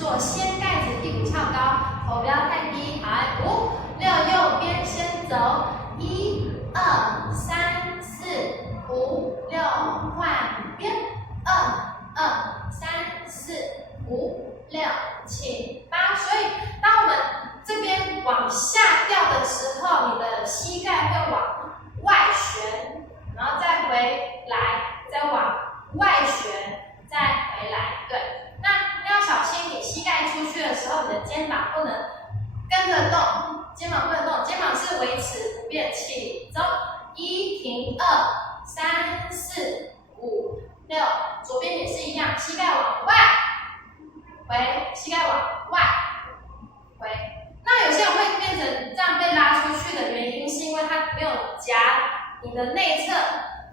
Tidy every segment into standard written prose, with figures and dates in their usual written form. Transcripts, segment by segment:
做掀盖子，屁股翘高，头不要太低。好，来5、6，右边先走，1、2、3、4、5、6，换边，2、2、3、4、5、6、7、8。所以，当我们这边往下掉的时候，你的膝盖会往外旋，然后再回来，再往外旋，再回来。对，那要小心，你膝盖出去的时候，你的肩膀不能跟着动，肩膀不能动，肩膀是维持不变气力。走，1停，2、3、4、5、6，左边也是一样，膝盖往外回，膝盖往外回。那有些人会变成这样被拉出去的原因，是因为他没有夹你的内侧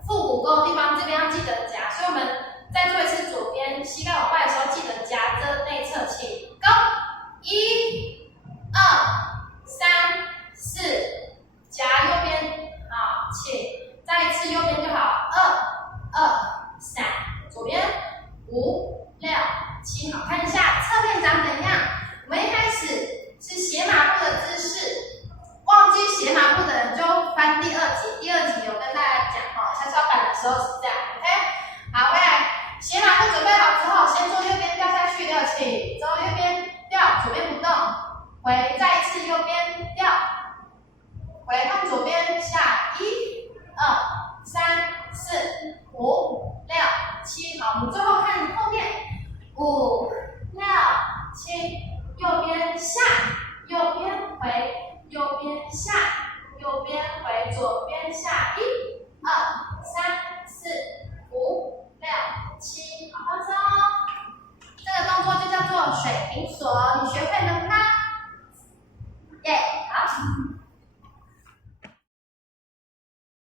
腹股沟的地方，这边要记得夹。所以我们再做一次左边，膝盖往外的时候，记得夹这内侧气力。Go， 1、2、3、4，夹右边，好，请再一次右边就好。2、2、3，左边5、6、7，好，看一下侧面长怎样。我们一开始是斜马步的姿势，忘记斜马步的人就翻第2集，第2集有跟大家讲哈，跷跷板的时候是这样 ，OK？ 好，回来，斜马步准备好之后，先做右边掉下去，6起，走右边掉，左边不动，回，再一次右边掉，回换左边下，1、2、3、4、5、6、7，好，我们最后